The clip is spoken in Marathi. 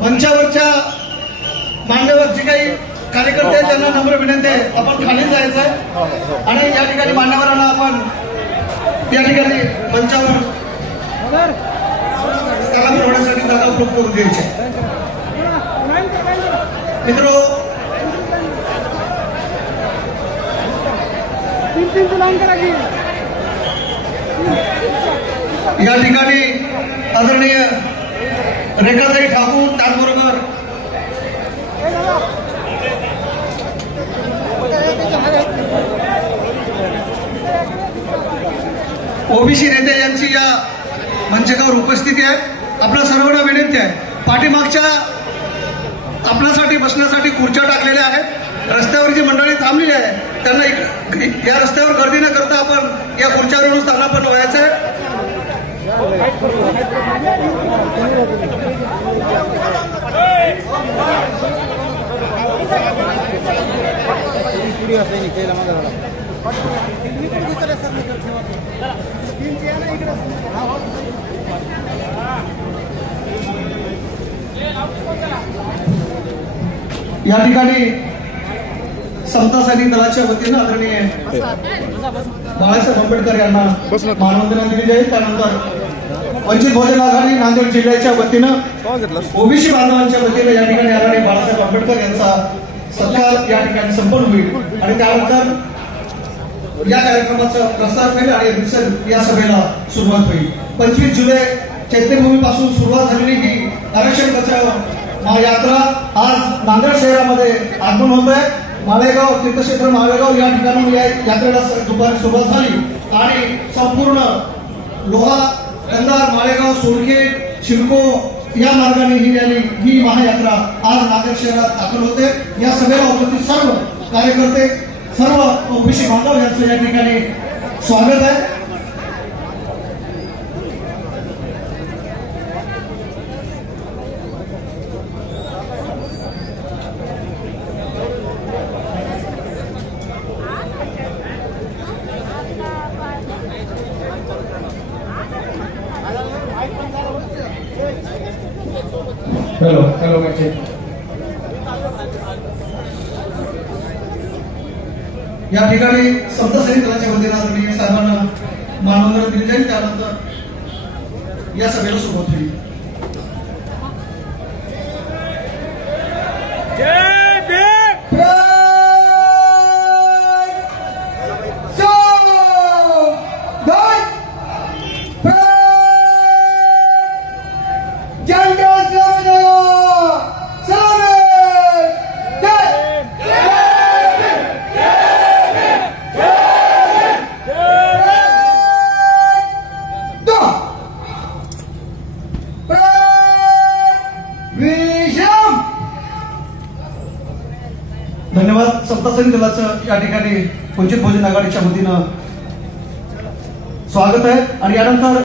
मंचावरच्या मान्यवर जे काही कार्यकर्ते आहेत त्यांना नम्र विनंती आहे, आपण खाली जायचं आहे आणि या ठिकाणी मान्यवरांना आपण या ठिकाणी मंचावर कला मिळवण्यासाठी जागा उपलब्ध करून द्यायची. मित्रो, या ठिकाणी आदरणीय रेखाताई ठाकूर, त्याचबरोबर ओबीसी नेते यांची या मंचकावर उपस्थिती आहे. आपल्या सर्वांना विनंती आहे, पाठीमागच्या आपल्यासाठी बसण्यासाठी खुर्च्या टाकलेल्या आहेत. रस्त्यावर जी मंडळी थांबलेली आहे त्यांना या रस्त्यावर गर्दी न करता आपण या खुर्च्यावरून स्थानापन्न व्हायचं आहे. या ठिकाणी समता सैनिक दलाच्या वतीनं आदरणीय बाळासाहेब आंबेडकर यांना मानवंदना दिली जाईल. त्यानंतर वंचित बहुजन आघाडी नांदेड जिल्ह्याच्या वतीनं ओबीसी बांधवांच्या वतीनं या ठिकाणी आदरणीय बाळासाहेब आंबेडकर यांचा सत्कार या ठिकाणी संपन्न होईल आणि त्यानंतर या कार्यक्रमाचा प्रसार होईल आणि या सभेला सुरुवात होईल. 25 जुलै चैत्यभूमीपासून सुरुवात झालेली ही आरक्षण बचाव महायात्रा आज नांदेड शहरामध्ये आगमन होत आहे. माळेगाव तीर्थक्षेत्र माळेगाव या ठिकाणी या यात्रेला दुपारी सुरुवात झाली आणि संपूर्ण लोहा, कंधार, माळेगाव, सोडखेड, शिरको या मार्गाने ही महायात्रा आज नांदेड शहरात दाखल होते. या सभेला उपस्थित सर्व कार्यकर्ते, सर्व ओबीसी बांधव यांचं या ठिकाणी स्वागत आहे. हॅलो हॅलो बच्चे, या ठिकाणी समता सैनिक दलाच्या वतीनं आदरणीय साहेबांना मानवंदना दिली जाईल. त्यानंतर या सभेला सुरुवात होईल. धन्यवाद. समता सैनिक दलाचं या ठिकाणी वंचित बहुजन आघाडीच्या वतीनं स्वागत आहे. आणि यानंतर